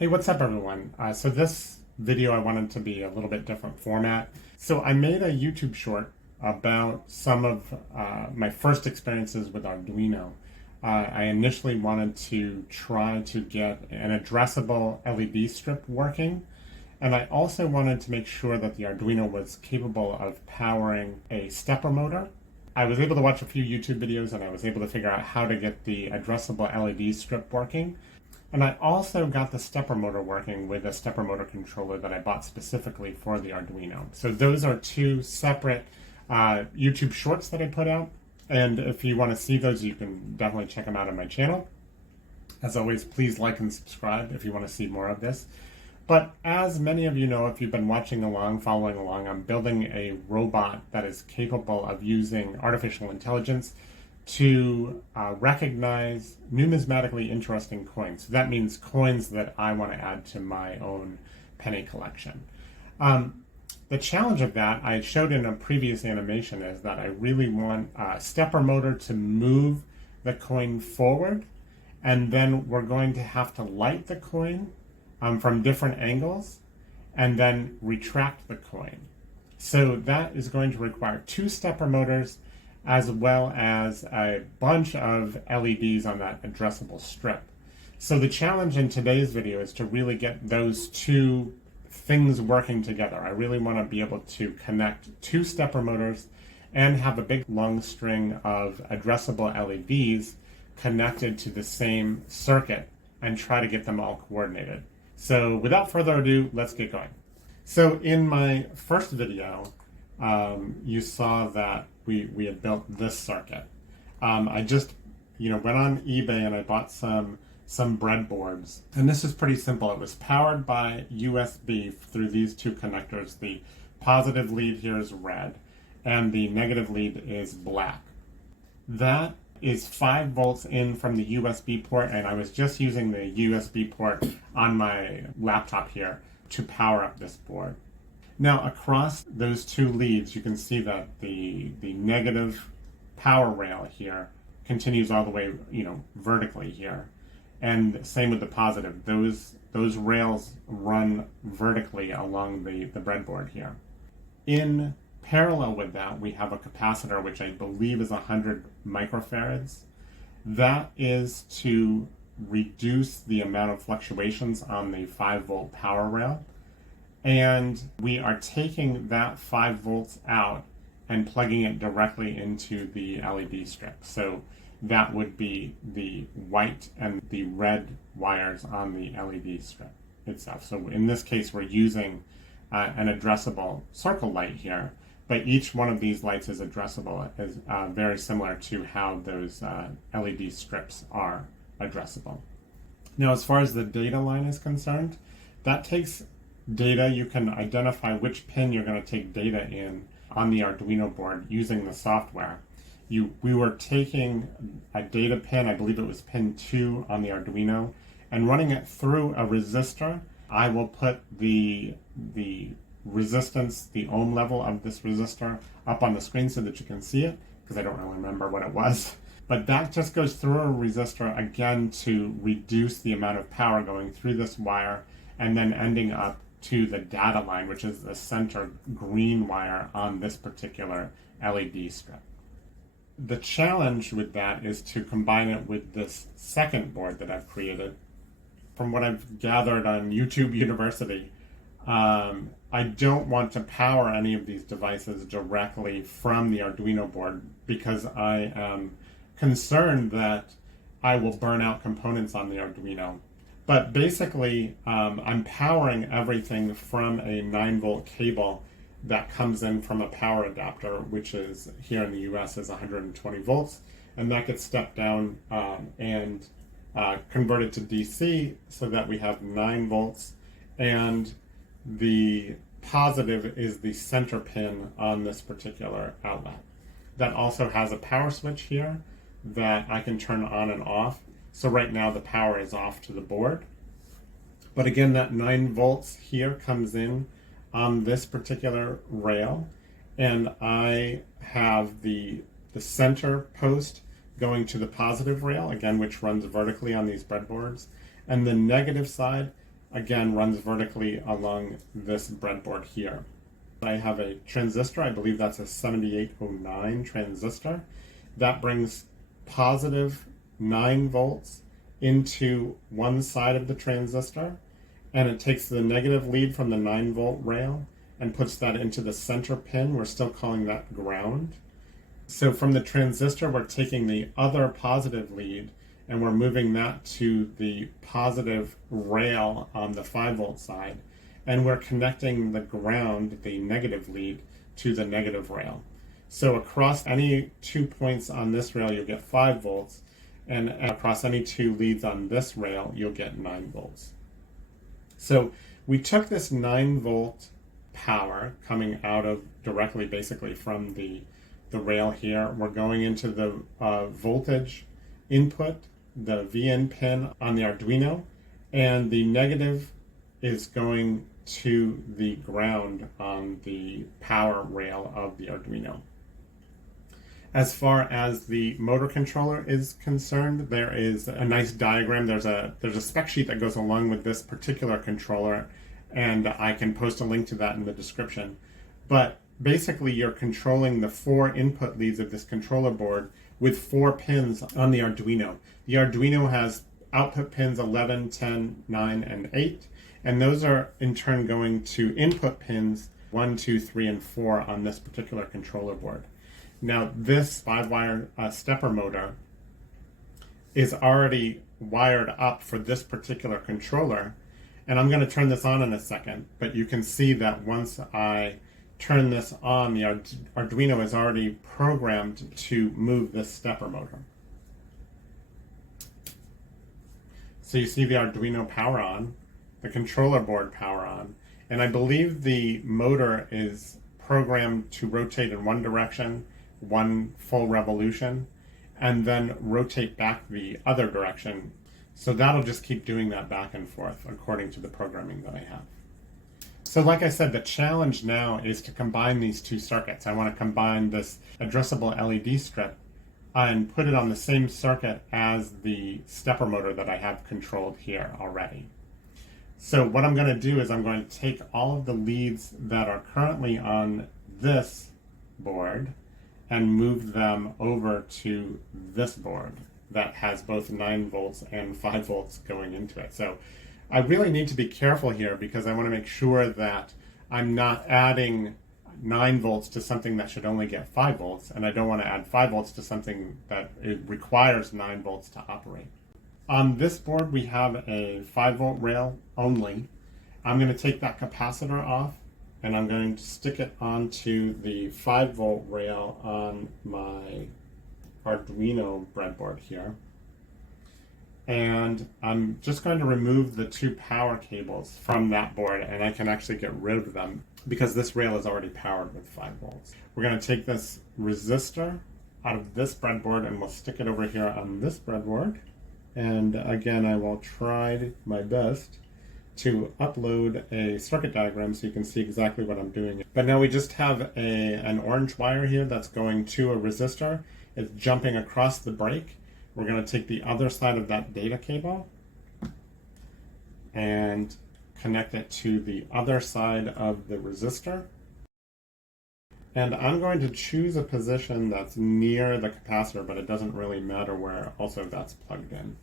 Hey, what's up everyone? So this video I wanted to be a little bit different format. So I made a YouTube short about some of my first experiences with Arduino. I initially wanted to try to get an addressable LED strip working, and I also wanted to make sure that the Arduino was capable of powering a stepper motor. I was able to watch a few YouTube videos and I was able to figure out how to get the addressable LED strip working. And I also got the stepper motor working with a stepper motor controller that I bought specifically for the Arduino. So those are two separate YouTube shorts that I put out. And if you want to see those, you can definitely check them out on my channel. As always, please like and subscribe if you want to see more of this. But as many of you know, if you've been watching along, following along, I'm building a robot that is capable of using artificial intelligence to recognize numismatically interesting coins. So that means coins that I want to add to my own penny collection. The challenge of that, I showed in a previous animation, is that I really want a stepper motor to move the coin forward, and then we're going to have to light the coin from different angles and then retract the coin. So that is going to require two stepper motors as well as a bunch of LEDs on that addressable strip. So the challenge in today's video is to really get those two things working together. I really want to be able to connect two stepper motors and have a big long string of addressable LEDs connected to the same circuit and try to get them all coordinated. So without further ado, let's get going. So in my first video, you saw that we had built this circuit. I just went on eBay and I bought some breadboards, and this is pretty simple. It was powered by USB through these two connectors. The positive lead here is red and the negative lead is black. That is 5 volts in from the USB port, and I was just using the USB port on my laptop here to power up this board. Now across those two leads, you can see that the negative power rail here continues all the way, vertically here. And same with the positive. Those rails run vertically along the breadboard here. In parallel with that, we have a capacitor, which I believe is 100 microfarads. That is to reduce the amount of fluctuations on the 5-volt power rail. And we are taking that 5 volts out and plugging it directly into the LED strip. So that would be the white and the red wires on the LED strip itself. So in this case, we're using an addressable circle light here, but each one of these lights is addressable, is very similar to how those LED strips are addressable. Now, as far as the data line is concerned, that takes data. You can identify which pin you're going to take data in on the Arduino board using the software. We were taking a data pin, I believe it was pin 2 on the Arduino, and running it through a resistor. I will put the resistance, the ohm level of this resistor up on the screen so that you can see it, because I don't really remember what it was. But that just goes through a resistor again to reduce the amount of power going through this wire and then ending up to the data line, which is the center green wire on this particular LED strip. The challenge with that is to combine it with this second board that I've created. From what I've gathered on YouTube University, I don't want to power any of these devices directly from the Arduino board because I am concerned that I will burn out components on the Arduino. But basically, I'm powering everything from a 9-volt cable that comes in from a power adapter, which is here in the US is 120 volts, and that gets stepped down and converted to DC so that we have 9 volts, and the positive is the center pin on this particular outlet. That also has a power switch here that I can turn on and off. So right now the power is off to the board. But again, that 9 volts here comes in on this particular rail, and I have the center post going to the positive rail, again, which runs vertically on these breadboards, and the negative side again, runs vertically along this breadboard here. I have a transistor, I believe that's a 7809 transistor, that brings positive 9 volts into one side of the transistor, and it takes the negative lead from the 9-volt rail and puts that into the center pin. We're still calling that ground. So from the transistor, we're taking the other positive lead and we're moving that to the positive rail on the 5-volt side, and we're connecting the ground, the negative lead, to the negative rail. So across any 2 points on this rail, you'll get 5 volts, and across any 2 leads on this rail, you'll get 9 volts. So we took this 9-volt power coming out of directly basically from the rail here. We're going into the voltage input, the VN pin on the Arduino, and the negative is going to the ground on the power rail of the Arduino. As far as the motor controller is concerned, there is a nice diagram. There's a spec sheet that goes along with this particular controller, and I can post a link to that in the description. But basically, you're controlling the 4 input leads of this controller board with 4 pins on the Arduino. The Arduino has output pins 11, 10, 9, and 8, and those are in turn going to input pins 1, 2, 3, and 4 on this particular controller board. Now, this 5-wire stepper motor is already wired up for this particular controller, and I'm going to turn this on in a second, but you can see that once I turn this on, the Arduino is already programmed to move this stepper motor. So you see the Arduino power on, the controller board power on, and I believe the motor is programmed to rotate in one direction, 1 full revolution, and then rotate back the other direction. So that'll just keep doing that back and forth according to the programming that I have. So like I said, the challenge now is to combine these 2 circuits. I want to combine this addressable LED strip and put it on the same circuit as the stepper motor that I have controlled here already. So what I'm going to do is I'm going to take all of the leads that are currently on this board and move them over to this board that has both 9 volts and 5 volts going into it. So I really need to be careful here because I want to make sure that I'm not adding 9 volts to something that should only get 5 volts, and I don't want to add 5 volts to something that it requires 9 volts to operate. On this board, we have a 5-volt rail only. I'm going to take that capacitor off, and I'm going to stick it onto the 5-volt rail on my Arduino breadboard here. And I'm just going to remove the 2 power cables from that board, and I can actually get rid of them because this rail is already powered with 5 volts. We're going to take this resistor out of this breadboard and we'll stick it over here on this breadboard. And again, I will try my best to upload a circuit diagram so you can see exactly what I'm doing. But now we just have an orange wire here that's going to a resistor. It's jumping across the break. We're going to take the other side of that data cable and connect it to the other side of the resistor. And I'm going to choose a position that's near the capacitor, but it doesn't really matter where also that's plugged in.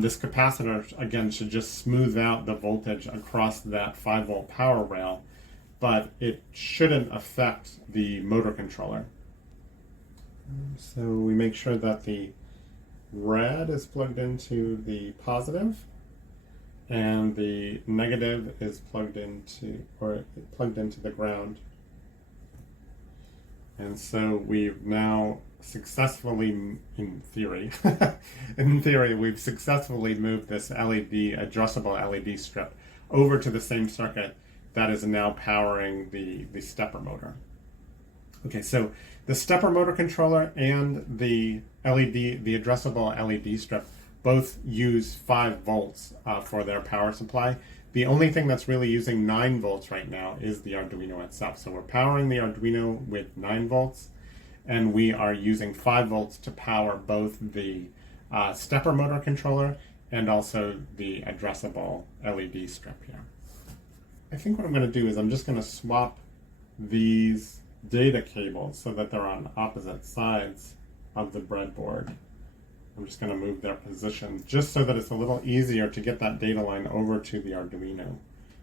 This capacitor, again, should just smooth out the voltage across that 5-volt power rail, but it shouldn't affect the motor controller. So we make sure that the red is plugged into the positive, and the negative is plugged into the ground. And so we've now successfully, in theory, we've successfully moved this addressable LED strip over to the same circuit that is now powering the stepper motor. Okay, so the stepper motor controller and the addressable LED strip both use 5 volts for their power supply. The only thing that's really using 9 volts right now is the Arduino itself. So we're powering the Arduino with 9 volts, and we are using 5 volts to power both the stepper motor controller and also the addressable LED strip here. I think what I'm going to do is I'm just going to swap these data cables so that they're on opposite sides of the breadboard. I'm just going to move their position just so that it's a little easier to get that data line over to the Arduino.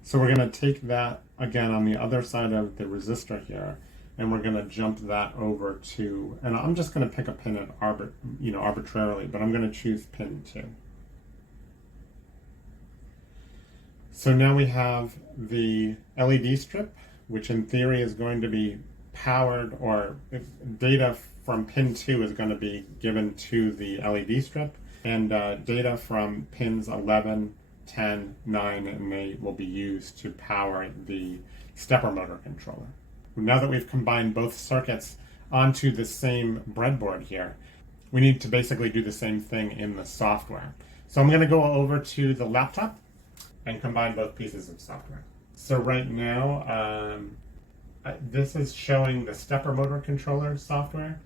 So we're going to take that again on the other side of the resistor here, and we're going to jump that over to, and I'm just going to pick a pin at arbitrarily, but I'm going to choose pin 2. So now we have the LED strip, which in theory is going to be powered, or data from pin 2 is going to be given to the LED strip, and data from pins 11, 10, 9, and 8 will be used to power the stepper motor controller. Now that we've combined both circuits onto the same breadboard here, we need to basically do the same thing in the software. So I'm going to go over to the laptop and combine both pieces of software. So right now, this is showing the stepper motor controller software.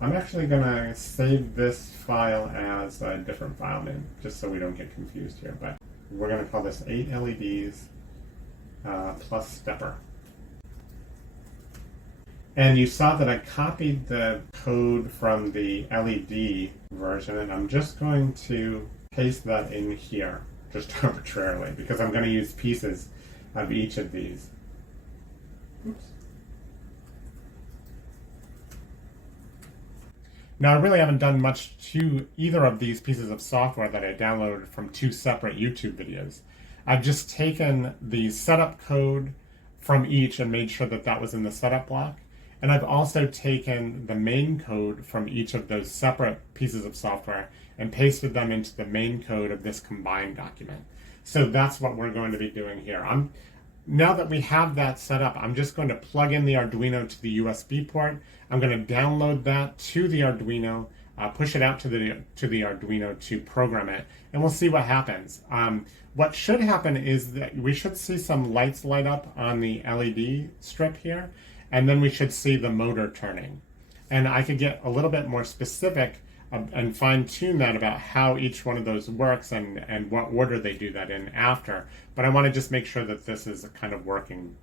I'm actually going to save this file as a different file name, just so we don't get confused here. But we're going to call this 8 LEDs plus stepper. And you saw that I copied the code from the LED version, and I'm just going to paste that in here, just arbitrarily, because I'm going to use pieces of each of these. Oops. Now, I really haven't done much to either of these pieces of software that I downloaded from 2 separate YouTube videos. I've just taken the setup code from each and made sure that that was in the setup block. And I've also taken the main code from each of those separate pieces of software and pasted them into the main code of this combined document. So that's what we're going to be doing here. Now that we have that set up, I'm just going to plug in the Arduino to the USB port. I'm going to download that to the Arduino, push it out to the Arduino to program it, and we'll see what happens. What should happen is that we should see some lights light up on the LED strip here, and then we should see the motor turning. And I could get a little bit more specific and fine-tune that about how each one of those works and what order they do that in after. But I want to just make sure that this is kind of working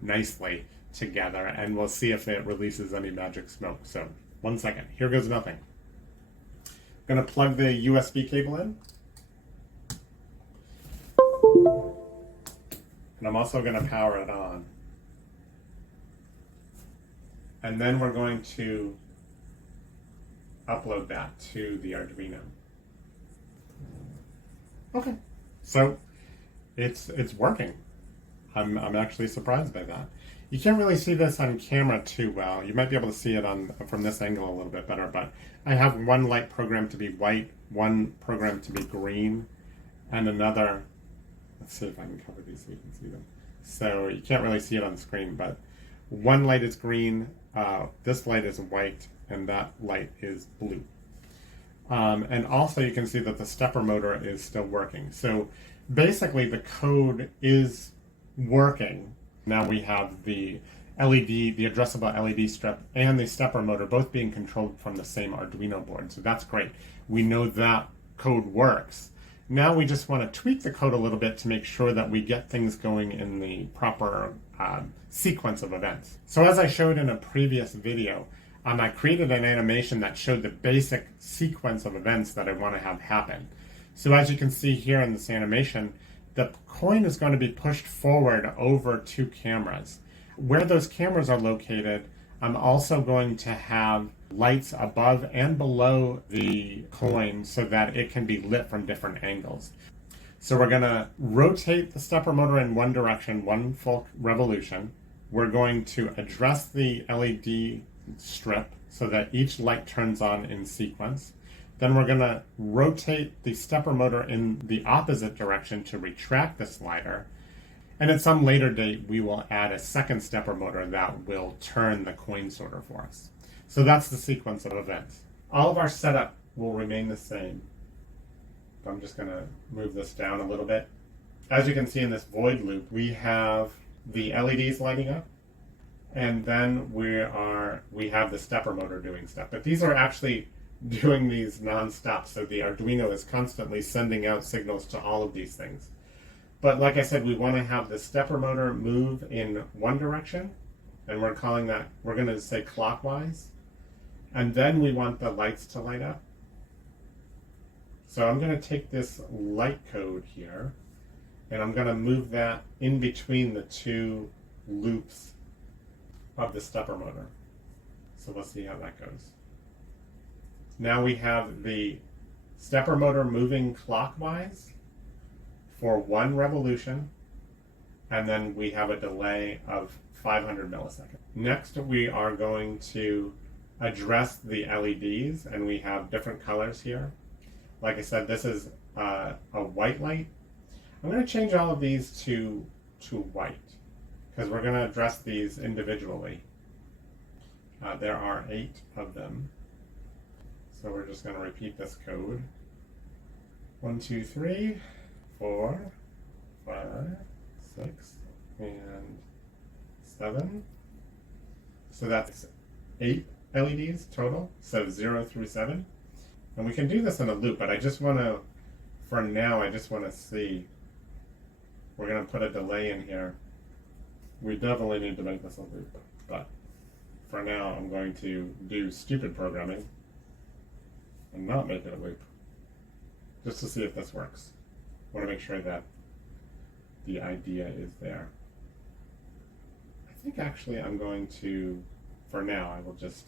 nicely together, and we'll see if it releases any magic smoke. So 1 second, here goes nothing. I'm going to plug the USB cable in. And I'm also going to power it on. And then we're going to upload that to the Arduino. Okay, so it's working. I'm actually surprised by that. You can't really see this on camera too well. You might be able to see it from this angle a little bit better, but I have one light programmed to be white, one programmed to be green, and another, let's see if I can cover these so you can see them. So you can't really see it on the screen, but one light is green, this light is white, and that light is blue. And also you can see that the stepper motor is still working. So basically the code is working. Now we have the LED, the addressable LED strip, and the stepper motor both being controlled from the same Arduino board. So that's great. We know that code works. Now we just want to tweak the code a little bit to make sure that we get things going in the proper sequence of events. So as I showed in a previous video, I created an animation that showed the basic sequence of events that I want to have happen. So as you can see here in this animation, the coin is going to be pushed forward over 2 cameras. Where those cameras are located, I'm also going to have lights above and below the coin so that it can be lit from different angles. So we're going to rotate the stepper motor in one direction, 1 full revolution. We're going to address the LED strip so that each light turns on in sequence. Then we're going to rotate the stepper motor in the opposite direction to retract the slider. And at some later date, we will add a second stepper motor that will turn the coin sorter for us. So that's the sequence of events. All of our setup will remain the same. I'm just going to move this down a little bit. As you can see in this void loop, we have the LEDs lighting up, and then we have the stepper motor doing stuff. But these are actually doing these non-stop. So the Arduino is constantly sending out signals to all of these things. But like I said, we want to have the stepper motor move in one direction, and we're going to say clockwise. And then we want the lights to light up. So I'm going to take this light code here, and I'm going to move that in between the two loops of the stepper motor. So let's see how that goes. Now we have the stepper motor moving clockwise for 1 revolution, and then we have a delay of 500 milliseconds. Next, we are going to address the LEDs, and we have different colors here. Like I said, this is a white light. I'm going to change all of these to white, because we're going to address these individually. There are 8 of them. So we're just going to repeat this code. 1, 2, 3, 4, 5, 6, and 7. So that's 8 LEDs total, so 0 through 7. And we can do this in a loop, but I just want to, for now, I just want to see. We're going to put a delay in here. We definitely need to make this a loop, but for now I'm going to do stupid programming and not make it a loop, just to see if this works. I want to make sure that the idea is there. I think actually I'm going to, for now, I will just,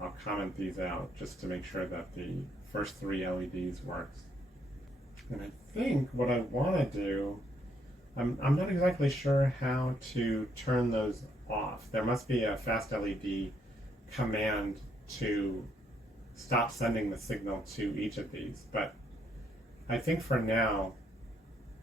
I'll comment these out just to make sure that the first 3 LEDs works. And I think what I want to do, I'm not exactly sure how to turn those off. There must be a fast LED command to stop sending the signal to each of these, but I think for now,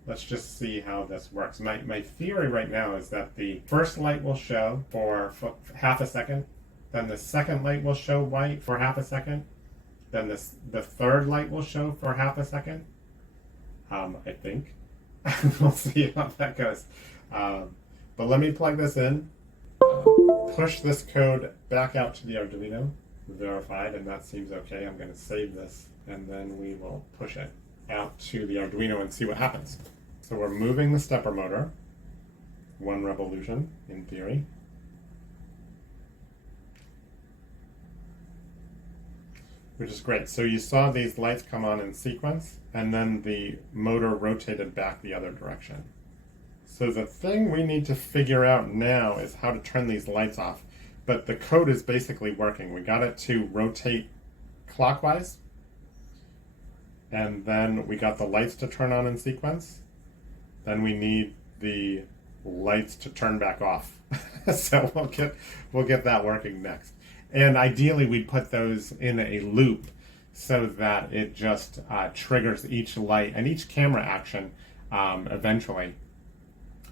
let's just see how this works. My theory right now is that the first light will show for half a second, then the second light will show white for half a second, then the third light will show for half a second, I think. We'll see how that goes. But let me plug this in, push this code back out to the Arduino, verified, and that seems okay. I'm going to save this, and then we will push it out to the Arduino and see what happens. So we're moving the stepper motor, 1 revolution in theory. Which is great. So you saw these lights come on in sequence, and then the motor rotated back the other direction. So the thing we need to figure out now is how to turn these lights off. But the code is basically working. We got it to rotate clockwise, and then we got the lights to turn on in sequence. Then we need the lights to turn back off. So we'll get that working next. And ideally, we'd put those in a loop so that it just triggers each light and each camera action eventually.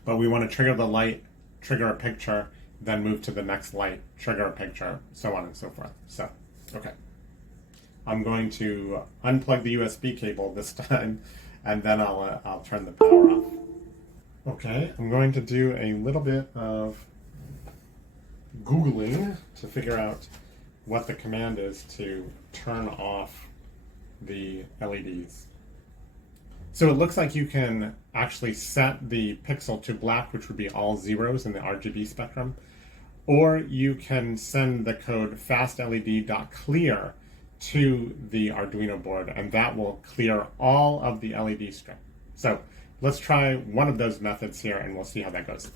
But we want to trigger the light, trigger a picture, then move to the next light, trigger a picture, so on and so forth. So, okay. I'm going to unplug the USB cable this time, and then I'll turn the power off. Okay, I'm going to do a little bit of Googling to figure out what the command is to turn off the LEDs. So it looks like you can actually set the pixel to black, which would be all zeros in the RGB spectrum, or you can send the code fastled.clear to the Arduino board, and that will clear all of the LED strip. So let's try one of those methods here, and we'll see how that goes.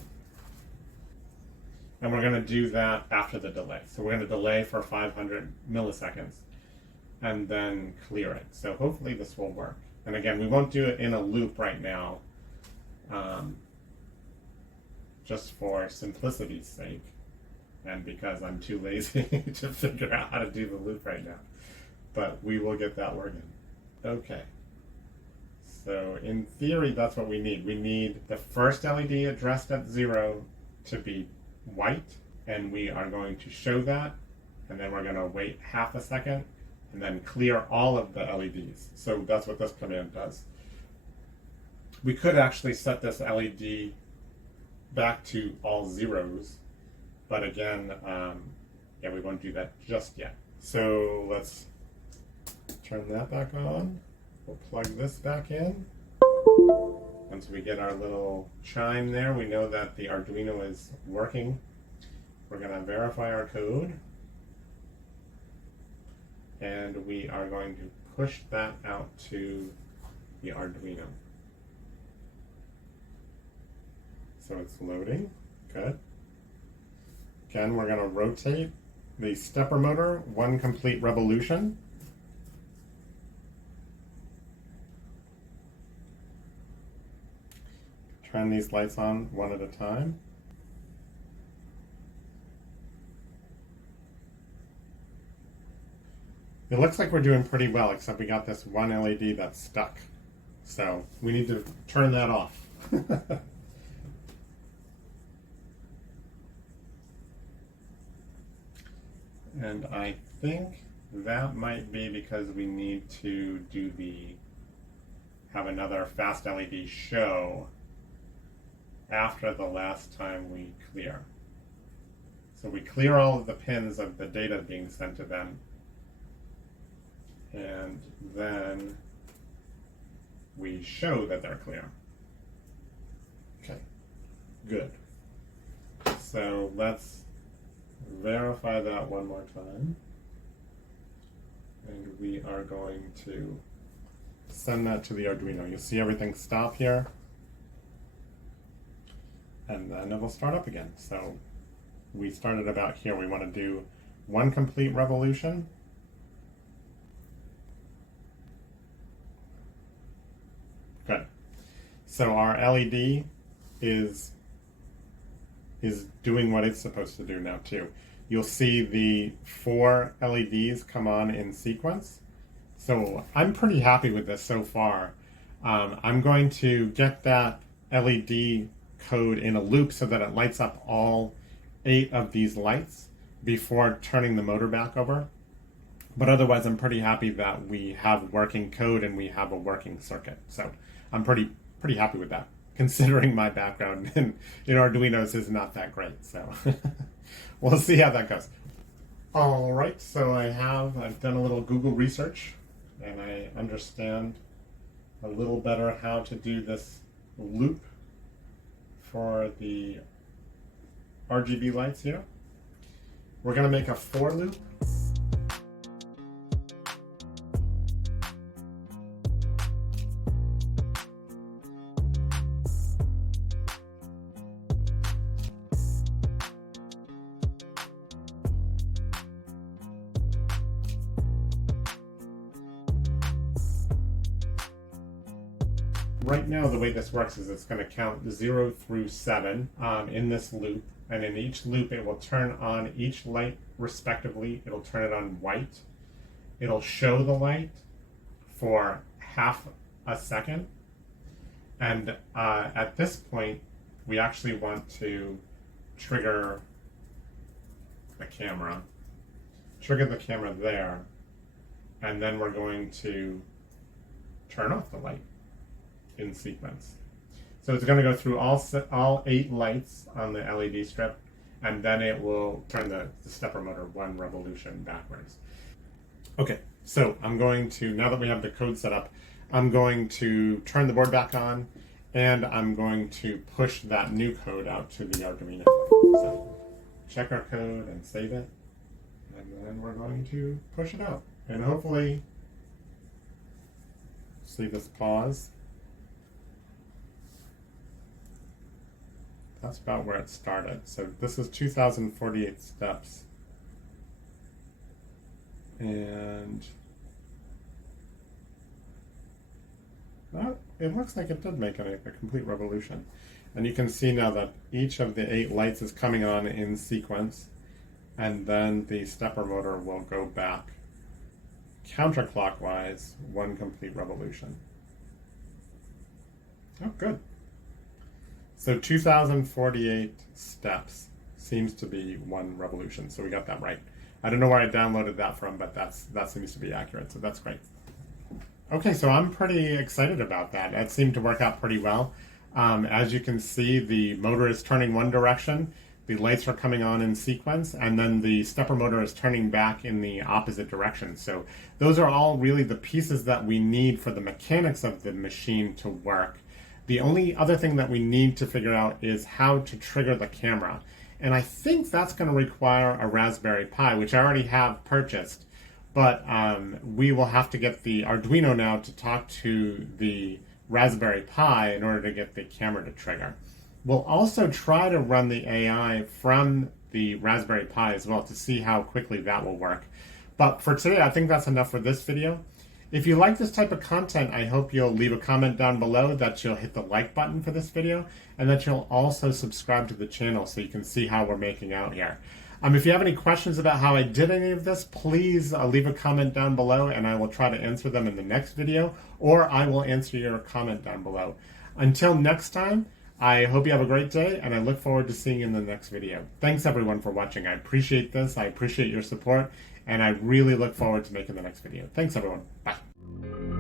And we're going to do that after the delay. So we're going to delay for 500 milliseconds and then clear it. So hopefully this will work. And again, we won't do it in a loop right now, just for simplicity's sake, and because I'm too lazy to figure out how to do the loop right now. But we will get that working. Okay. So in theory, that's what we need. We need the first LED addressed at 0 to be white, and we are going to show that, and then we're going to wait half a second and then clear all of the LEDs. So that's what this command does. We could actually set this LED back to all zeros, but again, yeah, we won't do that just yet. So let's turn that back on. We'll plug this back in. Once we get our little chime there, we know that the Arduino is working. We're going to verify our code. And we are going to push that out to the Arduino. So it's loading. Good. Again, we're going to rotate the stepper motor one complete revolution. Turn these lights on one at a time. It looks like we're doing pretty well, except we got this one LED that's stuck. So we need to turn that off. And I think that might be because we need to have another fast LED show after the last time we clear. So we clear all of the pins of the data being sent to them, and then we show that they're clear. Okay, good. So let's verify that one more time. And we are going to send that to the Arduino. You'll see everything stop here. And then it'll start up again. So we started about here. We want to do one complete revolution. Good. So our LED is doing what it's supposed to do now too. You'll see the 4 LEDs come on in sequence. So I'm pretty happy with this so far. I'm going to get that LED code in a loop so that it lights up all 8 of these lights before turning the motor back over. But otherwise, I'm pretty happy that we have working code and we have a working circuit. So I'm pretty happy with that, considering my background in Arduinos is not that great. So we'll see how that goes. All right, so I've done a little Google research and I understand a little better how to do this loop for the RGB lights here. We're going to make a for loop. Right now, the way this works is it's going to count 0 through 7 in this loop, and in each loop it will turn on each light respectively. It'll turn it on white. It'll show the light for half a second, and at this point we actually want to trigger the camera there, and then we're going to turn off the light in sequence. So it's going to go through all 8 lights on the LED strip, and then it will turn the stepper motor 1 revolution backwards. Okay, so I'm going to, now that we have the code set up, I'm going to turn the board back on, and I'm going to push that new code out to the Arduino. So check our code and save it, and then we're going to push it out. And hopefully, see this pause. That's about where it started. So this is 2048 steps. And it looks like it did make a complete revolution. And you can see now that each of the 8 lights is coming on in sequence, and then the stepper motor will go back counterclockwise 1 complete revolution. Oh, good. So 2048 steps seems to be 1 revolution, so we got that right. I don't know where I downloaded that from, but that seems to be accurate, so that's great. Okay, so I'm pretty excited about that. That seemed to work out pretty well. As you can see, the motor is turning one direction, the lights are coming on in sequence, and then the stepper motor is turning back in the opposite direction. So those are all really the pieces that we need for the mechanics of the machine to work. The only other thing that we need to figure out is how to trigger the camera. And I think that's going to require a Raspberry Pi, which I already have purchased. But we will have to get the Arduino now to talk to the Raspberry Pi in order to get the camera to trigger. We'll also try to run the AI from the Raspberry Pi as well to see how quickly that will work. But for today, I think that's enough for this video. If you like this type of content, I hope you'll leave a comment down below, that you'll hit the like button for this video, and that you'll also subscribe to the channel so you can see how we're making out here. If you have any questions about how I did any of this, please leave a comment down below and I will try to answer them in the next video, or I will answer your comment down below. Until next time, I hope you have a great day, and I look forward to seeing you in the next video. Thanks everyone for watching. I appreciate this. I appreciate your support, and I really look forward to making the next video. Thanks everyone. Bye.